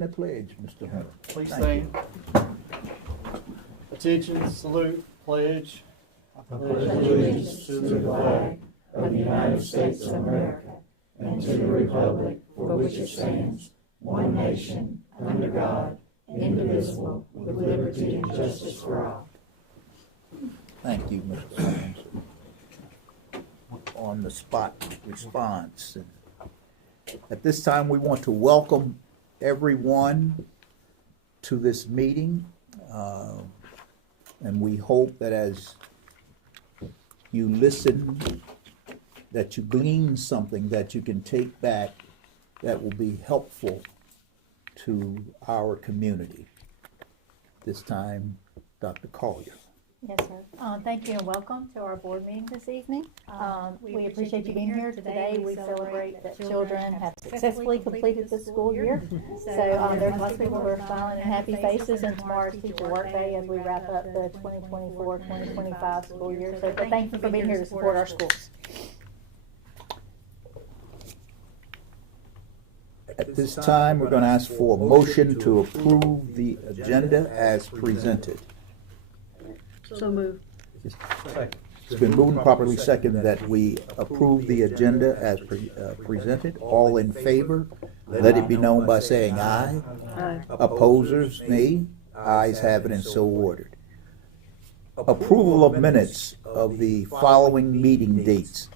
The pledge, Mr. Hunter. Please Thank stand. Attention, salute, pledge. I pledge allegiance to the flag of the United States of America and to the republic for which it stands, one nation, under God, indivisible, with liberty and justice for all. Thank you, Mr. Jones. On the spot response. At this time, we want to welcome everyone to this meeting. And we hope that as you listen, that you glean something that you can take back that will be helpful to our community. This time, Dr. Collier. Yes, sir. Thank you and welcome to our board meeting this evening. We appreciate you being here. Today we celebrate that children have successfully completed the school year. So there's lots of people who are smiling and happy faces, and tomorrow's teacher work day as we wrap up the 2024-2025 school year. So thank you for being here to support our schools. At this time, we're going to ask for a motion to approve the agenda as presented. So moved. It's been moved and properly seconded that we approve the agenda as presented. All in favor, let it be known by saying aye. Aye. Opposers, nay. Ayes have it and so ordered. Approval of minutes of the following meeting dates.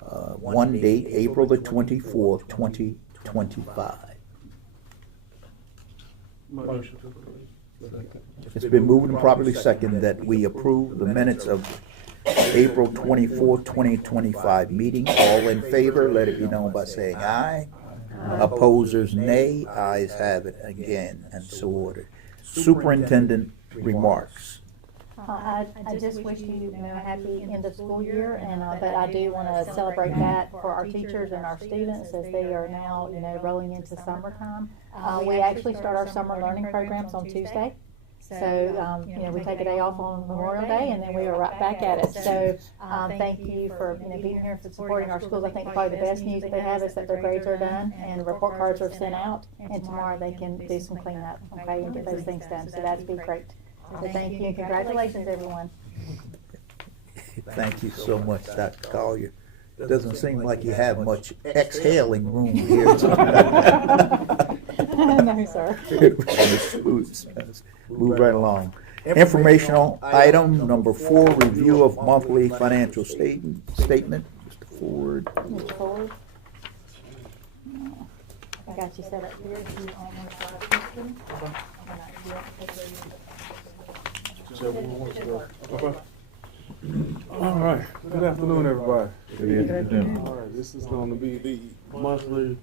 One date, April the 24th, 2025. Motion. It's been moved and properly seconded that we approve the minutes of April 24th, 2025 meeting. All in favor, let it be known by saying aye. Opposers, nay. Ayes have it again, and so ordered. Superintendent remarks. I just wish you a happy end of school year, and but I do want to celebrate that for our teachers and our students as they are now, rolling into summertime. We actually start our summer learning programs on Tuesday. So, we take a day off on Memorial Day, and then we are right back at it. So, thank you for, being here and for supporting our schools. I think probably the best news that they have is that their grades are done and report cards are sent out, and tomorrow they can do some cleanup, okay, and get those things done. So that'd be great. So thank you and congratulations, everyone. Thank you so much, Dr. Collier. Doesn't seem like you have much exhaling room here. No, sir. Move right along. Informational item number 4, review of monthly financial statement. Mr. Ford. Mr. Ford. I got you set up here. You Okay. All right. Good afternoon, everybody. Good afternoon. All right. This is going to be the monthly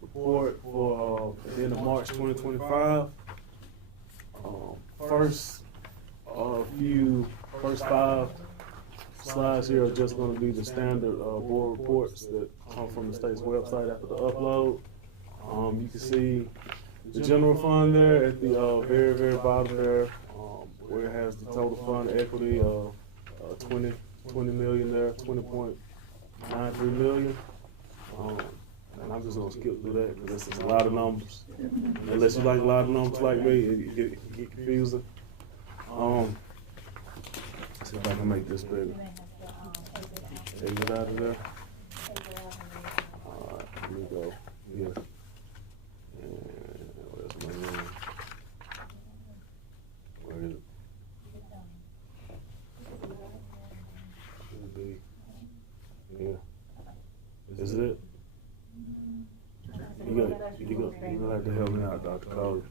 report for the end of March 2025. First 5 slides here are just going to be the standard board reports that come from the state's website after the upload. You can see the general fund there at the very, very bottom there, where it has the total fund equity of 20 million there, 20.93 million. And I'm just gonna skip through that because this is a lot of numbers. Unless you like a lot of numbers like me, it get confusing. See if I can make this bigger. Exit out of there. All right, here we go. Here. And where's my name? Where is it? Should be here. Is it? You gonna have to help me out, Dr. Cole.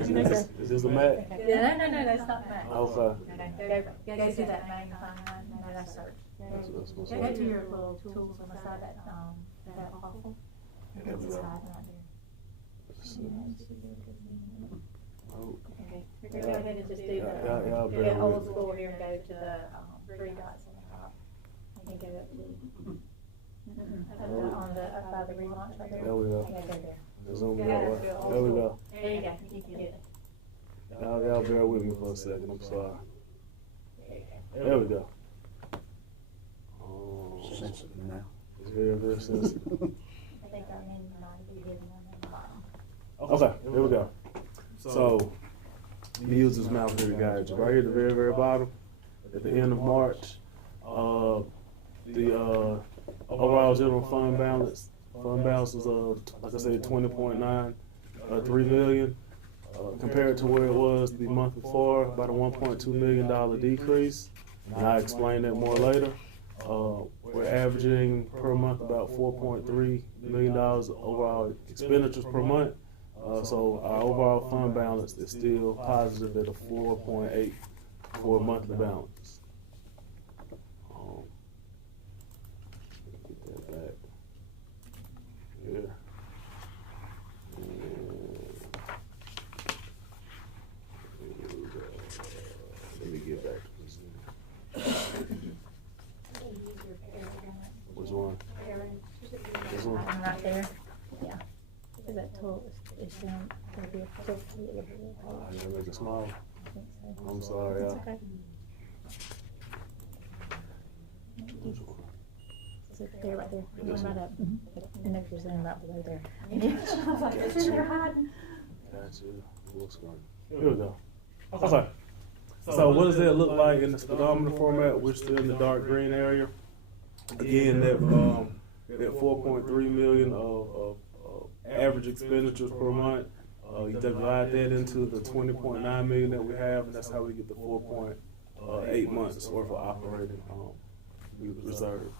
Is this a Mac? Yeah, no, that's not Mac. Okay. Go to that magnifying line, no, that's search. That's what's Go up. to your little tools on the side, that awful. There we It's go. hiding out there. Let's see. Oh, Okay, we're gonna go ahead and just do Yeah, the, bear get old with me. school here and go to the 3 dots on the top. And go up to, on the, up by the relaunch right there. There we go. Yeah, go there. Zoom Yeah, that that's way. good. Old There we school. go. There you go, you can get it. Y'all bear with me for a second. I'm sorry. There you go. There we go. Sensitive now. It's very, very sensitive. I think our menu might be hidden on the bottom. Okay, here we go. So, you use this map here to guide you. Right here at the very, very bottom, at the end of March, the overall general fund balance was, like I said, 20.93 million. Compared to where it was the month before, about a $1.2 million decrease. And I'll explain that more later. We're averaging per month about $4.3 million overall expenditures per month. So our overall fund balance is still positive at a 4.8 for a monthly balance. Get that back. Yeah. Let me get back to this. Which one? This one? I'm right there. Yeah. Is that total? It's down. It'll be a quick. I gotta make it small. I think so. I'm sorry, It's y'all. okay. Is it there, right there? This Right one? up. And if you're saying right below there. It's in there hiding. Gotcha. Looks good. Here we go. Okay. So what does that look like in the speedometer format? We're still in the dark green area. Again, that 4.3 million of average expenditures per month. You divide that into the 20.9 million that we have, and that's how we get the 4.8 months worth of operating reserve.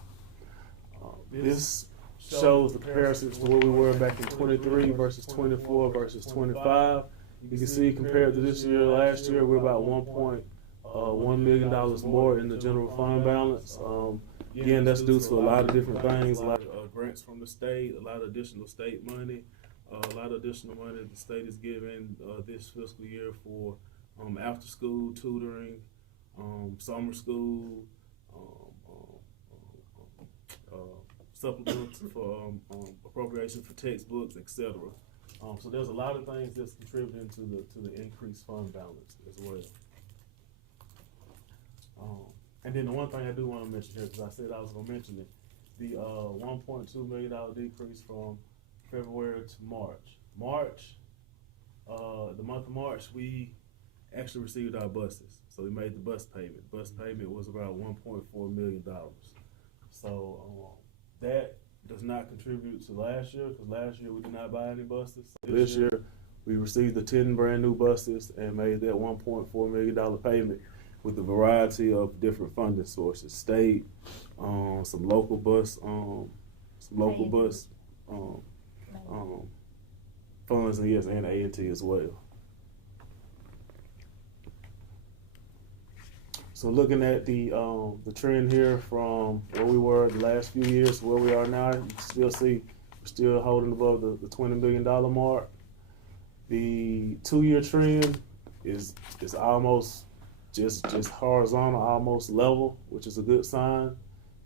This shows the comparisons to where we were back in 23 versus 24 versus 25. You can see compared to this year, last year, we're about $1.1 million more in the general fund balance. Again, that's due to a lot of different things, a lot of grants from the state, a lot of additional state money, a lot of additional money the state is giving this fiscal year for after-school tutoring, summer school, supplements for appropriation for textbooks, etc. So there's a lot of things that's contributing to the increased fund balance as well. And then the one thing I do want to mention here, because I said I was going to mention it, the $1.2 million decrease from February to March. The month of March, we actually received our buses. So we made the bus payment. Bus payment was about $1.4 million. So that does not contribute to last year, because last year we did not buy any buses. So this year, we received the 10 brand new buses and made that $1.4 million payment with a variety of different funding sources, state, some local bus funds, and yes, and A&T as well. So looking at the trend here from where we were the last few years to where we are now, you can still see we're still holding above the $20 million mark. The 2-year trend is almost just horizontal, almost level, which is a good sign.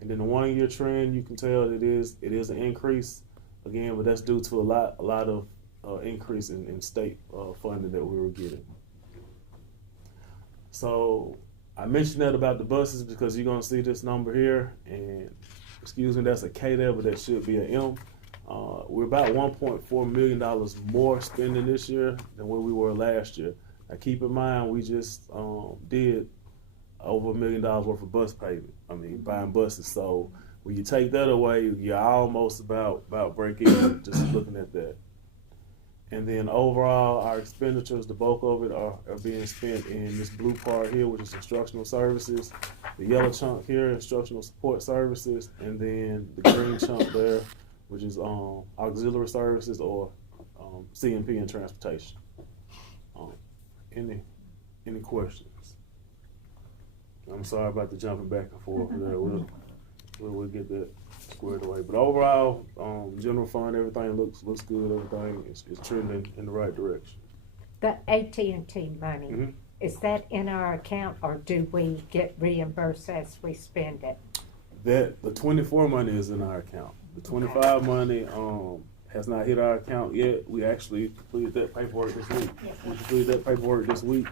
And then the 1-year trend, you can tell it is an increase again, but that's due to a lot of increase in state funding that we were getting. So I mentioned that about the buses because you're gonna see this number here, and excuse me, that's a K there, but that should be an M. We're about $1.4 million more spending this year than where we were last year. Now keep in mind, we just did over $1 million worth of bus payment. Buying buses. So when you take that away, you're almost about break even just looking at that. And then overall, our expenditures, the bulk of it are being spent in this blue part here, which is instructional services. The yellow chunk here, instructional support services, and then the green chunk there, which is auxiliary services or CMP and transportation. Any questions? I'm sorry about the jumping back and forth there. We'll get that squared away. But overall, general fund, everything looks good. Everything is trending in the right direction. The AT&T money, is that in our account or do we get reimbursed as we spend it? The 24 money is in our account. The 25 money has not hit our account yet. We actually completed that paperwork this week.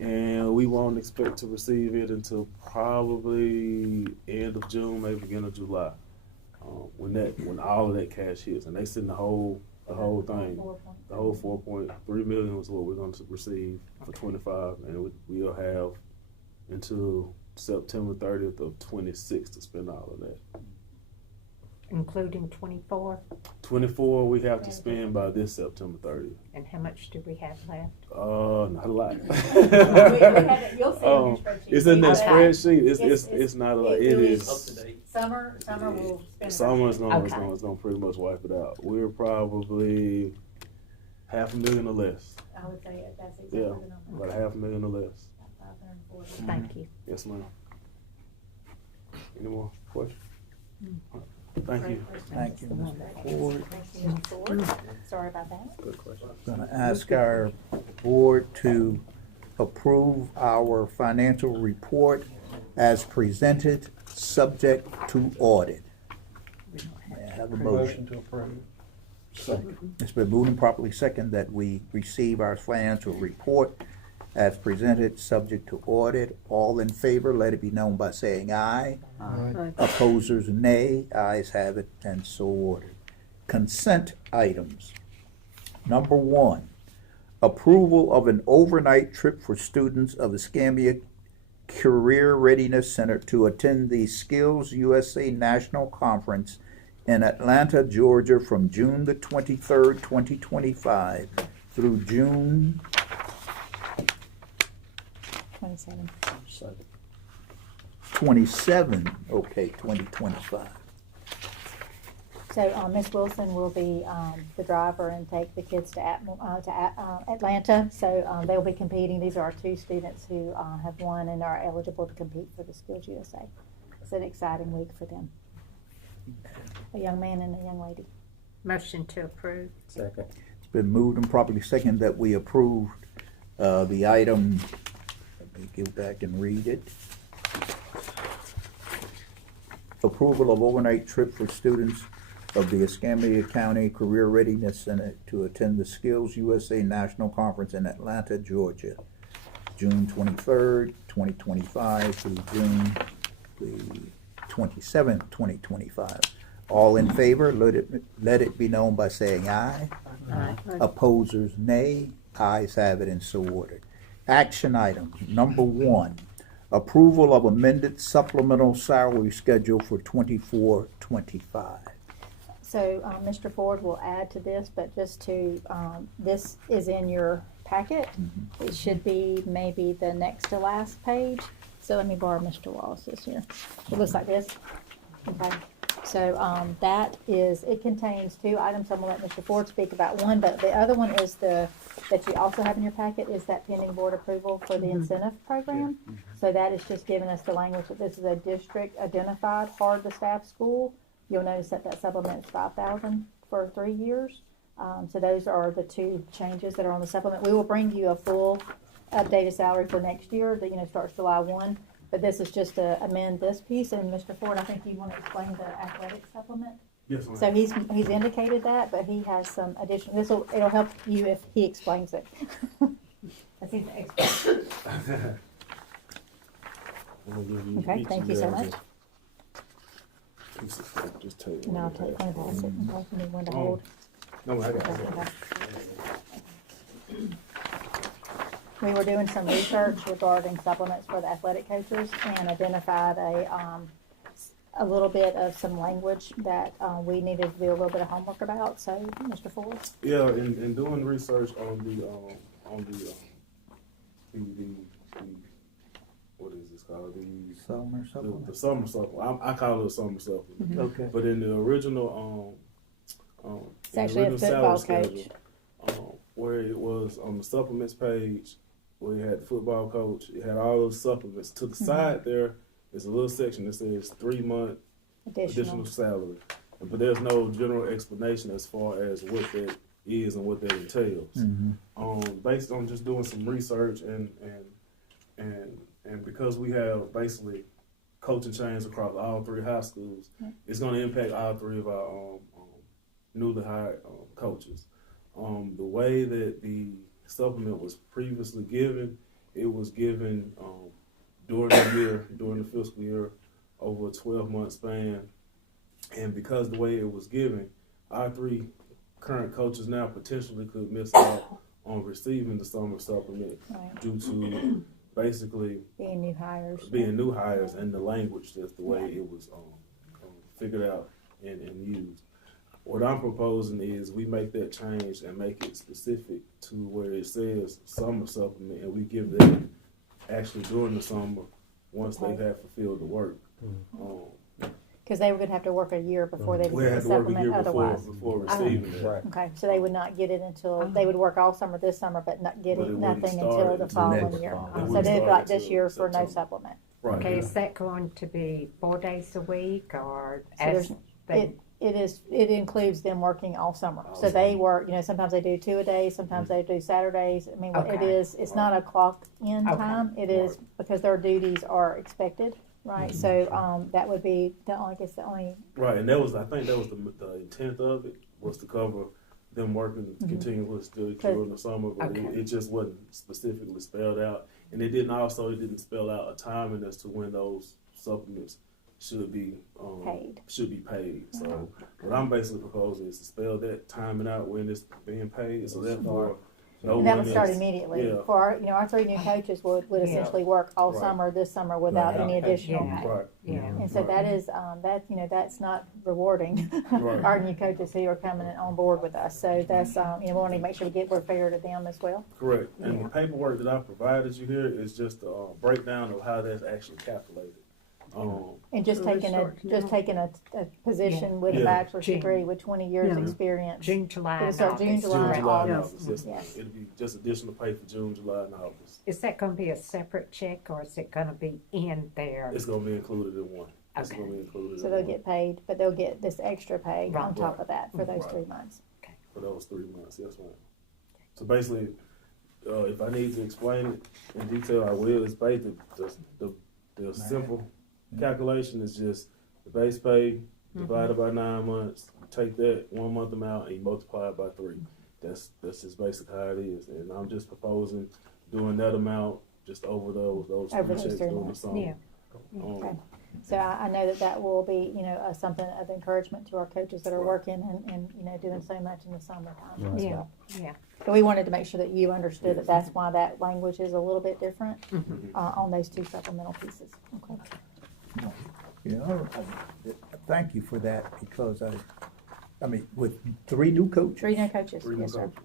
And we won't expect to receive it until probably end of June, maybe beginning of July, when all of that cash hits. And they send the whole the whole thing. The whole 4.3 million was what we're going to receive for 25, and we'll have until September 30th of 26 to spend all of that. Including 24, 24 we have to spend by this September 30th. and how much do we have left? Not a lot. You'll see in your spreadsheet. It's in that Okay. spreadsheet. It's not a lot. It is. Summer will spend. Summer is Okay. gonna pretty much wipe it out. We're probably $500,000 or less. I would say that's exactly Yeah, the number. about $500,000 or less. 540. Thank you. Yes, ma'am. Any more questions? Thank you. Thank you, Mr. Ford. Thank you, Mr. Ford. Sorry about that. Good question. Gonna ask our board to approve our financial report as presented, subject to audit. May I have a motion? to approve. It's been moved and properly second that we receive our financial report as presented, subject to audit. All in favor, let it be known by saying aye. Opposers, nay. Ayes have it, and so ordered. Consent items. Number 1, approval of an overnight trip for students of Escambia Career Readiness Center to attend the Skills USA National Conference in Atlanta, Georgia from June the 23rd, 2025 through June 27. 27, okay, 2025. So Ms. Wilson will be the driver and take the kids to Atlanta. So they'll be competing. These are our 2 students who have won and are eligible to compete for the Skills USA. It's an exciting week for them. A young man and a young lady. Motion to approve. Second. It's been moved and properly second that we approved the item. Let me go back and read it. Approval of overnight trip for students of the Escambia County Career Readiness Center to attend the Skills USA National Conference in Atlanta, Georgia, June 23rd, 2025 through June the 27th, 2025. All in favor, let it be known by saying aye. Aye. Opposers, nay. Ayes have it, and so ordered. Action items. Number 1, approval of amended supplemental salary schedule for 24-25. So Mr. Ford will add to this, but just to, this is in your packet. It should be maybe the next to last page. So let me borrow Mr. Wallace's here. It looks like this. Okay. So that is, it contains 2 items. I'm going to let Mr. Ford speak about one, but the other one is that you also have in your packet is that pending board approval for the incentive program. So that is just giving us the language that this is a district identified hard to staff school. You'll notice that supplement is $5,000 for 3 years. So those are the 2 changes that are on the supplement. We will bring you a full updated salary for next year that starts July 1. But this is just to amend this piece. And Mr. Ford, I think you want to explain the athletic supplement. Yes, ma'am. So he's indicated that, but he has some additional. It'll help you if he explains it. As he's the expert. Okay, thank you so much. Just take And I'll take one of those. Okay, you need one to hold. No, I got it. Okay. We were doing some research regarding supplements for the athletic coaches and identified a little bit of some language that we needed to do a little bit of homework about. So, Mr. Ford. Yeah, in doing research on the what is this called? Summer supplement? The summer supplement. I call it a summer supplement. Okay. But in the original It's actually a football salary coach. schedule, where it was on the supplements page, where you had football coach, it had all those supplements. To the side there is a little section that says 3-month additional salary. But there's no general explanation as far as what that is and what that entails. Based on just doing some research and because we have basically coaching chains across all 3 high schools, it's going to impact all 3 of our newly hired coaches. The way that the supplement was previously given, it was given during the fiscal year, over a 12-month span. And because the way it was given, our 3 current coaches now potentially could miss out on receiving the summer supplement Right. due to basically Being new hires. being new hires and the language, that's the way it was figured out and used. What I'm proposing is we make that change and make it specific to where it says summer supplement, and we give them actually during the summer once they have fulfilled the work. Because they were gonna have to work a year before they would We get had the to work a supplement year otherwise. before receiving it. Right. Okay, so they would not get it until, they would work all summer this summer, but not get But it, it wouldn't nothing start until the until following next year. fall. It So wouldn't they'd start like this until year for no September. supplement. Right. Okay, is that going to be 4 days a week or So as there's- they? It includes them working all summer. All So they summer. work, sometimes they do 2 a day, sometimes they do Saturdays. I mean, what it Okay. is, it's not a clocked in Okay. time. It is because their duties are expected, right? So, that would be I guess the only, Right, and I think that was the intent of it, was to cover them working continuously during the summer, but Okay. it just wasn't specifically spelled out. And it didn't spell out a timing as to when those supplements should be Paid. So what I'm basically proposing is to spell that timing out when it's being paid, so therefore no and that one would start is- immediately. Yeah. For our 3 new coaches would Yeah. essentially work all Right. summer this summer without Right. any additional Yeah. pay. Right. Yeah. And so that is, that's not rewarding, Right. our new coaches who are coming on board with us. So that's, we want to make sure we're fair to them as well. Correct. And the paperwork that I provided you here is just a breakdown of how that's actually calculated. And just taking a position with a Yeah. bachelor's June. degree with 20 years Yeah. experience. June, July, It'll and start June, August. July, June, July, and Yeah. August. Yes, Yes. It'll be just additional pay for June, July, and August. Is that going to be a separate check or is it going to be in there? It's gonna be included in one. It's Okay. gonna be included So in they'll one get paid, but they'll get this extra pay on Right. top of that for those Right. 3 months. for those 3 months. Yes, ma'am. So basically, if I need to explain it in detail, I will. It's basically the simple calculation is just the base pay divided by 9 months. Take that 1 month amount and you multiply it by 3. That's just basically how it is. And I'm just proposing doing that amount just over those Over 3 those checks 3 during the months. summer. Yeah. Okay. So I know that will be, something of encouragement to our coaches that are Right. working and doing so much in the summertime as Yeah. well. Yeah. So we wanted to make sure that you understood that that's why that language is a little bit different Mhm. on those 2 supplemental pieces. Okay. Thank you for that, because with 3 new coaches, 3 new coaches, 3 new yes, sir. coaches.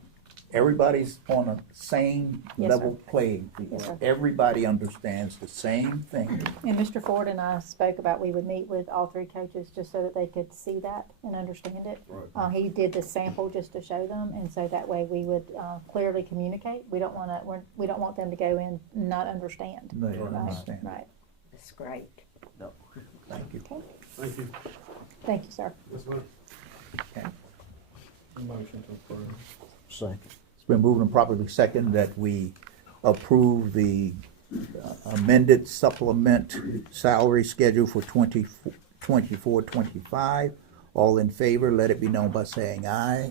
everybody's on a same Yes, level sir. playing field. Yes, sir. Everybody understands the same thing. And Mr. Ford and I spoke about we would meet with all 3 coaches just so that they could see that and understand it. Right. He did the sample just to show them, and so that way we would clearly communicate. We don't want them to go in and not understand. They Right. understand. Right. That's great. Thank you. Thank you. Thank you, sir. Yes, ma'am. Motion to approve. Second. It's been moved and properly second that we approve the amended supplement salary schedule for 24-25. All in favor, let it be known by saying aye.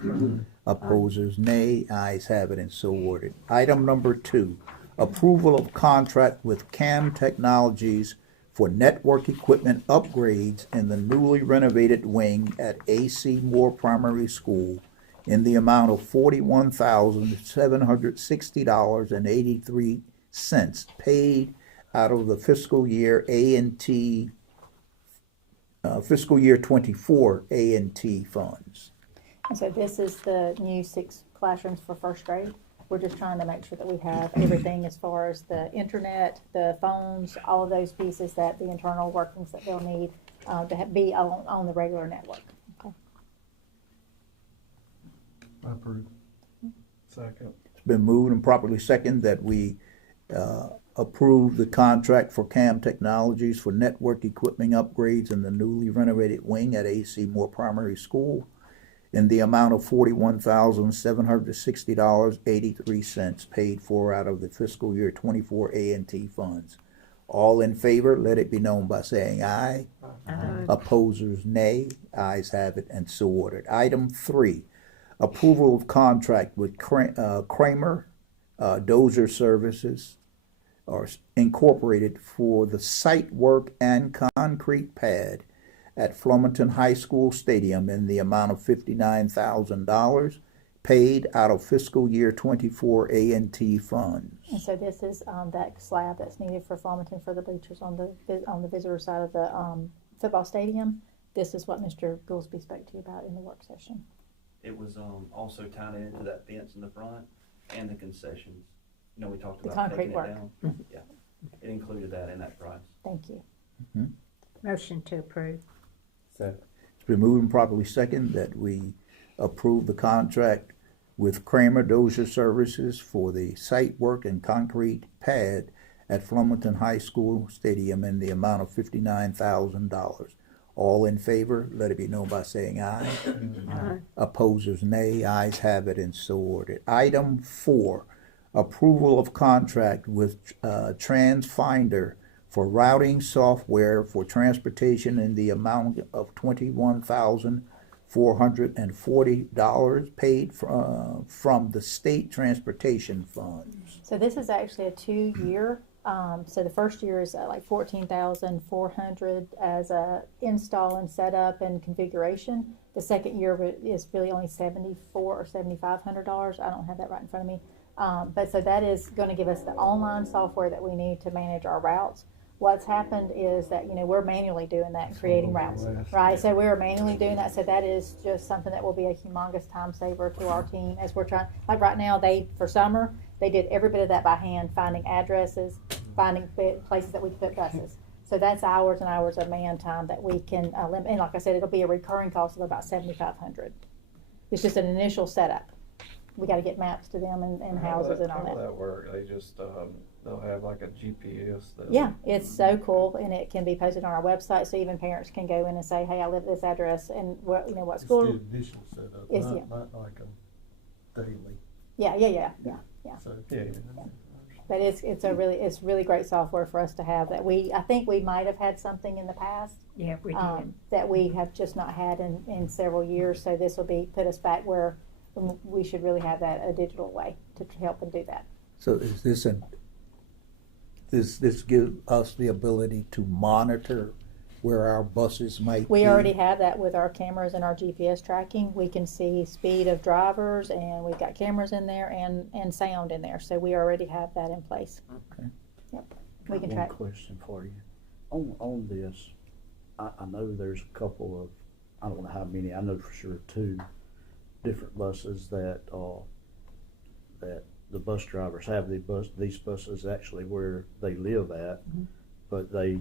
Opposers, nay. Ayes have it, and so ordered. Item number 2, approval of contract with CAM Technologies for network equipment upgrades in the newly renovated wing at A.C. Moore Primary School in the amount of $41,760.83 paid out of the fiscal year fiscal year 24 A&T funds. And so this is the new 6 classrooms for first grade. We're just trying to make sure that we have everything as far as the internet, the phones, all of those pieces, that the internal workings that they'll need to be on the regular network. Okay. I approve. Second. It's been moved and properly second that we approve the contract for CAM Technologies for network equipment upgrades in the newly renovated wing at A.C. Moore Primary School in the amount of $41,760.83 paid for out of the fiscal year 24 A&T funds. All in favor, let it be known by saying aye. Opposers, nay. Ayes have it, and so ordered. Item 3, approval of contract with Kramer Dozer Services or Incorporated for the site work and concrete pad at Fluminton High School Stadium in the amount of $59,000 paid out of fiscal year 24 A&T funds. And so this is that slab that's needed for Fluminton for the bleachers on the visitor side of the football stadium. This is what Mr. Goolsby spoke to you about in the work session. It was also tying it into that fence in the front and the concessions. You know, we talked The about concrete taking work. it down. Yeah, it included that in that price. Thank you. Motion to approve. Second. It's been moved and properly second that we approve the contract with Kramer Dozier Services for the site work and concrete pad at Fluminton High School Stadium in the amount of $59,000. All in favor, let it be known by saying aye. Aye. Opposers, nay. Ayes have it, and so ordered. Item 4, approval of contract with TransFinder for routing software for transportation in the amount of $21,440 paid from the state transportation funds. So this is actually a 2-year. So the first year is like $14,400 as a install and setup and configuration. The second year is really only $7,400 or $7,500. I don't have that right in front of me. But so that is going to give us the online software that we need to manage our routes. What's happened is that, we're manually doing that and creating routes, right? So we're manually doing that. So that is just something that will be a humongous time saver to our team as we're trying. Like right now, for summer, they did every bit of that by hand, finding addresses, finding places that we could put buses. So that's hours and hours of man time that we can limit. And like I said, it'll be a recurring cost of about $7,500. It's just an initial setup. We got to get maps to them and houses and all How that. will that work? They just, they'll have like a GPS that. Yeah, it's so cool, and it can be posted on our website, so even parents can go in and say, "Hey, I live at this address, and what school?" It's the initial setup, It's- not, yeah. not like a daily. Yeah. So, Yeah. But it's really great software for us to have. That I think we might have had something in the past Yeah, we did. that we have just not had in several years. So this will put us back where we should really have a digital way to help them do that. So is this this give us the ability to monitor where our buses might be? We already have that with our cameras and our GPS tracking. We can see speed of drivers, and we've got cameras in there and sound in there. So we already have that in place. Okay. Yep. We can One track. question for you. On this, I know there's a couple of, I don't know how many, I know for sure 2 different buses that the bus drivers have. These buses actually where they live at, but they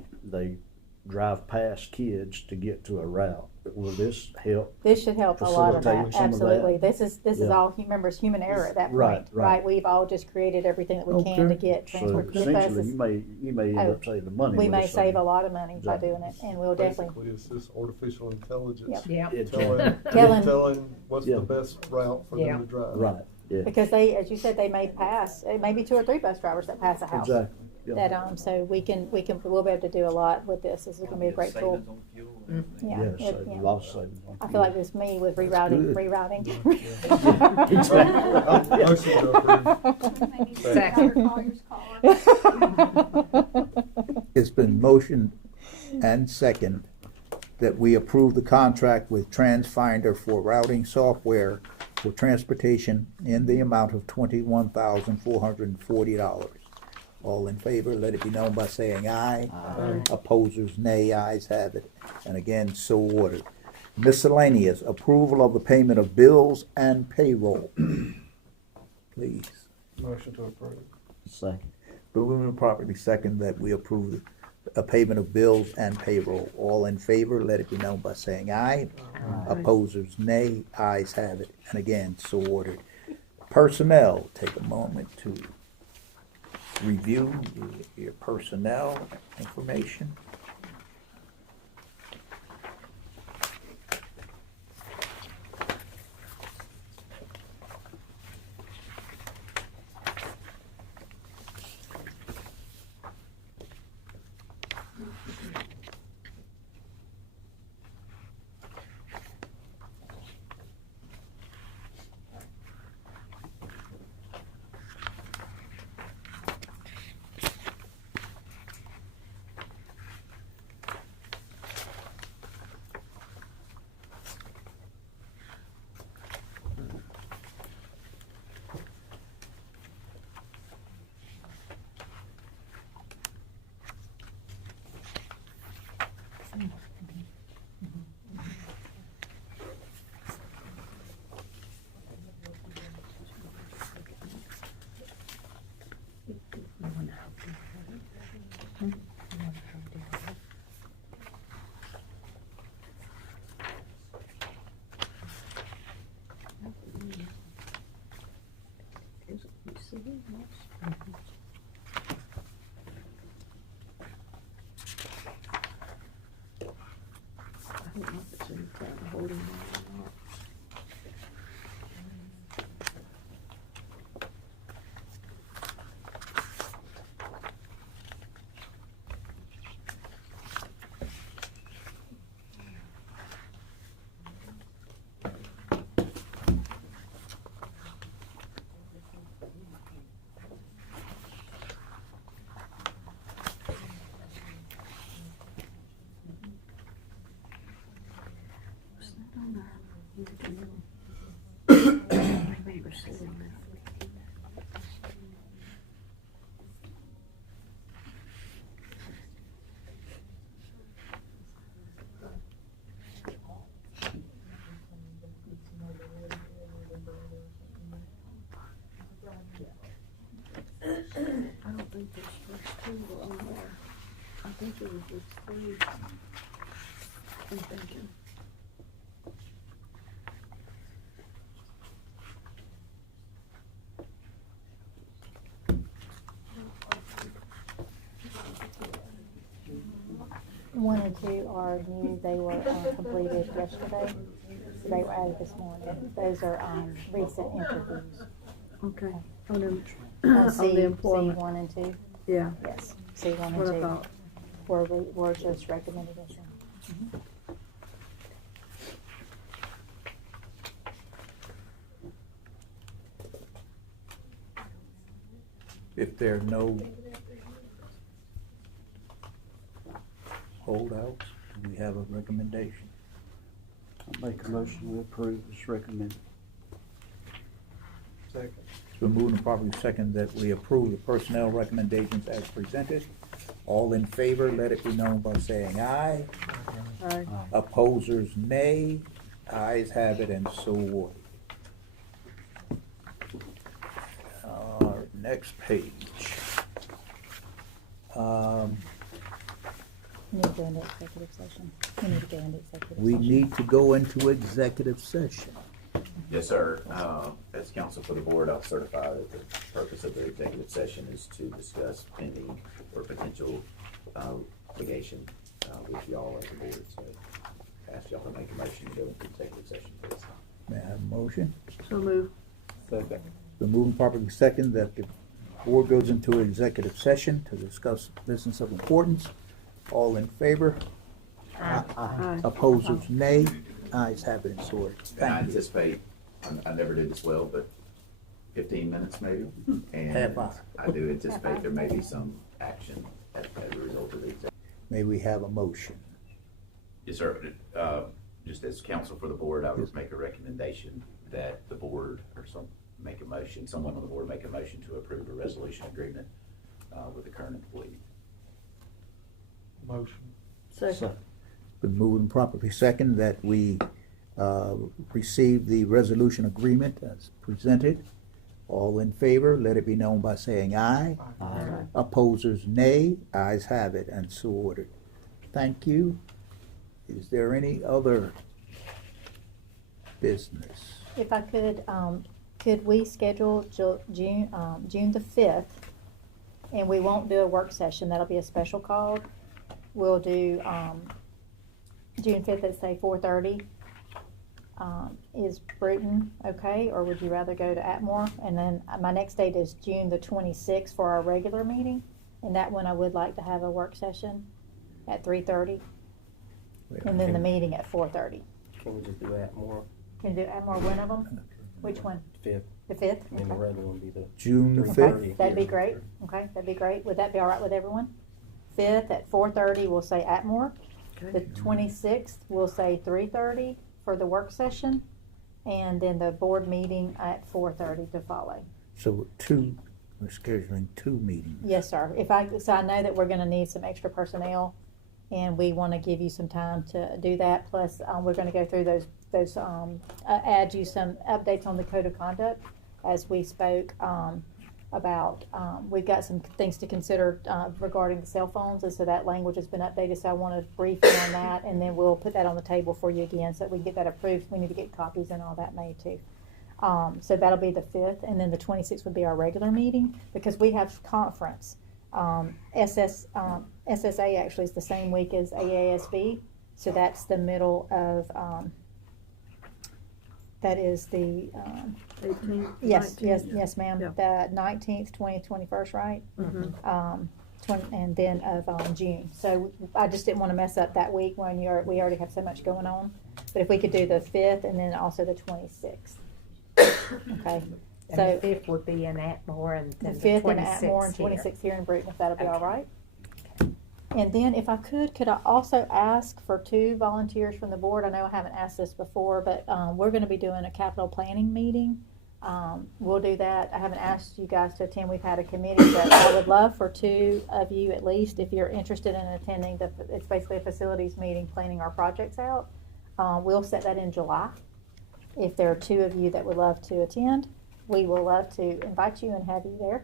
drive past kids to get to a route. Will this help? This should help a lot of that. Facilitate some of that. Absolutely. This is Yeah. all, remember, it's human error at that point. Right, right. We've all just created everything that we can to get So transport. Get essentially, buses. you may end up saving money. We with may this save thing. a lot of money by Exactly. doing it, and we'll definitely. basically, it's this artificial intelligence Yeah. telling what's Yeah. the best route for Yeah. them to drive. Right, yeah, Because they, as you said, they may pass. It may be 2 or 3 bus drivers that pass a house. exactly. Yeah. That so we'll be able to do a lot with this. This is going to be a great tool. Savings on fuel and everything. Yeah. Yeah, it- so yeah. lots of savings on I feel fuel. like it's me with good. rerouting. Motion to approve. It's been motioned and second that we approve the contract with TransFinder for routing software for transportation in the amount of $21,440. All in favor, let it be known by saying aye. Aye. Opposers, nay. Ayes have it. And again, so ordered. Miscellaneous, approval of the payment of bills and payroll. Please. Motion to approve. Second. Moving and properly second that we approve a payment of bills and payroll. All in favor, let it be known by saying aye. Opposers, nay. Ayes have it. And again, so ordered. Personnel, take a moment to review your personnel information. I don't know if it's in town holding or not. I don't think those first two were on there. I think it was just three. I'm thinking. One and two are new, they were completed yesterday, so they were added this morning. Those are recent interviews. Okay. On them, On on C, the employment. C1 and 2, Yeah, yes, C1 and what I 2, thought. were just recommended as well. If there are no holdouts, do we have a recommendation? I make a motion to approve as recommended. Second. It's been moved and properly second that we approve the personnel recommendations as presented. All in favor, let it be known by saying aye. Aye. Opposers, nay. Ayes have it, and so ordered. Next page. We need to go into executive session. We need to go into executive We session. need to go into executive session. Yes, sir. As counsel for the board, I'll certify that the purpose of the executive session is to discuss pending or potential litigation with y'all as a board. So ask y'all to make a motion to go into executive session for this time. May I have a motion? So move. Second. The moving properly second that the board goes into executive session to discuss business of importance. All in favor? Aye. Opposers, nay. Ayes have it, and so ordered. And I Thank you. anticipate, I never did this well, but 15 minutes maybe. And Half hour. I do anticipate there may be some action as a result of the executive. May we have a motion? Yes, sir. Just as counsel for the board, I would make a recommendation that the board or someone on the board make a motion to approve a resolution agreement with the current employee. Motion. Second. Been moved and properly second that we receive the resolution agreement as presented. All in favor, let it be known by saying aye. Aye. Opposers, nay. Ayes have it, and so ordered. Thank you. Is there any other business? If I could we schedule June the 5th, and we won't do a work session, that'll be a special call. We'll do, June 5th at say 4:30. Is Bruton okay, or would you rather go to Atmore? And then my next date is June the 26th for our regular meeting, and that one I would like to have a work session at 3:30, and then the meeting at 4:30. Can we just do that more? Can you do Atmore, one of them? Which one? Fifth, The 5th? and then the Okay. other one be the. June the 5th? 3:30. That'd be great, okay, that'd be great. Would that be all right with everyone? 5th at 4:30, we'll say Atmore. The Okay. 26th, we'll say 3:30 for the work session, and then the board meeting at 4:30 to follow. So we're scheduling two meetings. Yes, sir. So I know that we're gonna need some extra personnel, and we wanna give you some time to do that. Plus, we're gonna go through add you some updates on the code of conduct as we spoke, about, we've got some things to consider, regarding the cell phones, and so that language has been updated, so I want to brief you on that, and then we'll put that on the table for you again, so that we can get that approved. We need to get copies and all that made too. So that'll be the 5th, and then the 26th would be our regular meeting, because we have conference. SSA actually is the same week as AASB, so that's the middle of, that is the, 18th, yes, 19th. yes, ma'am, Yeah. the 19th, 20th, 21st, right? Mhm. 20, and then of June. So I just didn't want to mess up that week when we already have so much going on. But if we could do the 5th and then also the 26th. Okay. And So the fifth would be in Atmore and the then the 5th in Atmore and 26th here. 26th here in Bruton, if that'll be all Okay. right. And then if I could I also ask for 2 volunteers from the board? I know I haven't asked this before, but we're going to be doing a capital planning meeting. We'll do that. I haven't asked you guys to attend. We've had a committee, but I would love for 2 of you at least, if you're interested in attending. It's basically a facilities meeting, planning our projects out. We'll set that in July. If there are 2 of you that would love to attend, we will love to invite you and have you there.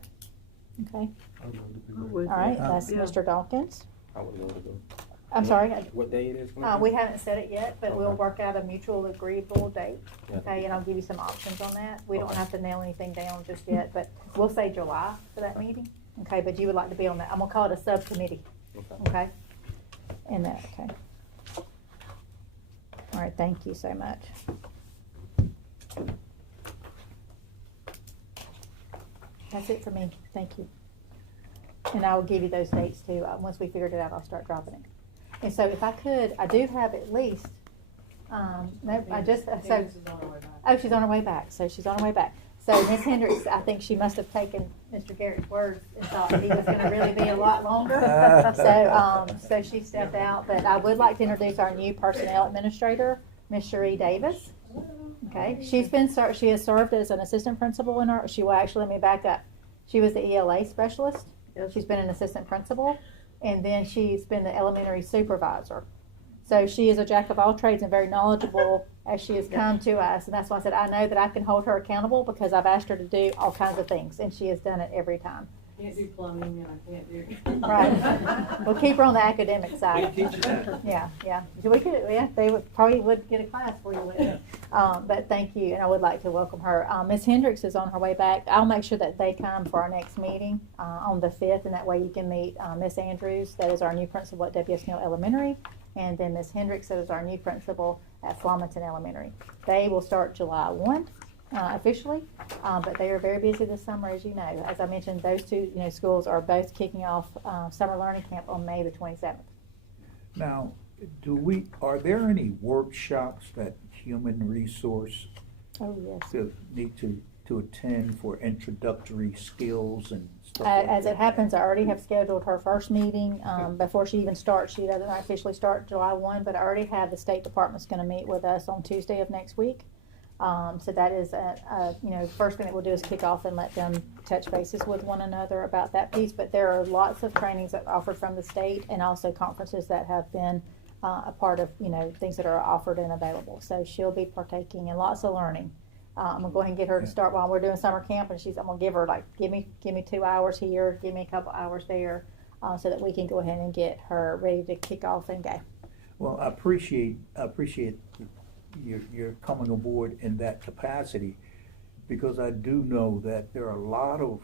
Okay. All right. That's Yeah. Mr. Dawkins. I would love to go. I'm sorry. What day it is? We haven't set it yet, but we'll Okay. work out a mutual agreeable date. Yeah. Okay, and I'll give you some options on that. We don't Okay. have to nail anything down just yet, but we'll say July for that meeting. Okay, but you would like to be on that. I'm gonna call it a subcommittee. Okay. Okay? And that, okay. All right, thank you so much. That's it for me. Thank you. And I will give you those dates too. Once we figured it out, I'll start dropping it. And so if I could, I do have at least, no, I just, so, oh, she's on her way back. So she's on her way back. So Ms. Hendricks, I think she must have taken Mr. Garrett's words and thought he was gonna really be a lot longer. So she stepped out, but I would like to introduce our new personnel administrator, Ms. Cherie Davis. Okay, she has served as an assistant principal in let me back up. She was the ELA specialist. She's been an assistant principal, and then she's been the elementary supervisor. So she is a jack of all trades and very knowledgeable as she has come to us. And that's why I said I know that I can hold her accountable because I've asked her to do all kinds of things, and she has done it every time. Can't do plumbing and I can't do. Right. We'll keep her on the academic side. We can teach you that. Yeah. We could, they probably would get a class for you with it. But thank you, and I would like to welcome her. Ms. Hendricks is on her way back. I'll make sure that they come for our next meeting on the 5th, and that way you can meet Ms. Andrews, that is our new principal at W.S. Neal Elementary, and then Ms. Hendricks, that is our new principal at Flomaton Elementary. They will start July 1. Officially, but they are very busy this summer, as you know. As I mentioned, those 2 schools are both kicking off summer learning camp on May the 27th. Now, are there any workshops that human resource Oh, yes. need to attend for introductory skills and stuff like As that? it happens, I already have scheduled her first meeting before she even starts. She doesn't officially start July 1, but I already have the State Department's going to meet with us on Tuesday of next week. So that is, first thing that we'll do is kick off and let them touch bases with one another about that piece. But there are lots of trainings that are offered from the state and also conferences that have been a part of, things that are offered and available. So she'll be partaking in lots of learning. I'm gonna go ahead and get her to start while we're doing summer camp, and I'm gonna give her give me 2 hours here, give me a couple hours there, so that we can go ahead and get her ready to kick off and go. Well, I appreciate your coming aboard in that capacity, because I do know that there are a lot of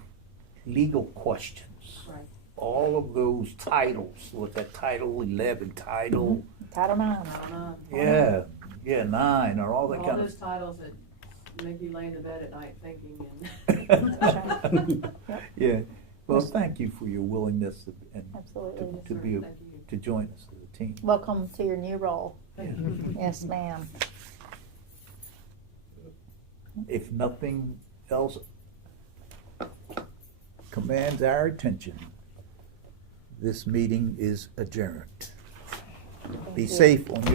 legal questions. Right. All of those titles, with that Title 11, Title, Title IX. yeah, 9, or all that All kind those of. titles that make you lay in the bed at night thinking and. Yeah, well, thank you for your willingness and Absolutely. to Thank you. to join us as a team. Welcome to your new role. Thank you. Yes, ma'am. If nothing else commands our attention, this meeting is adjourned. Be Thank you. safe on your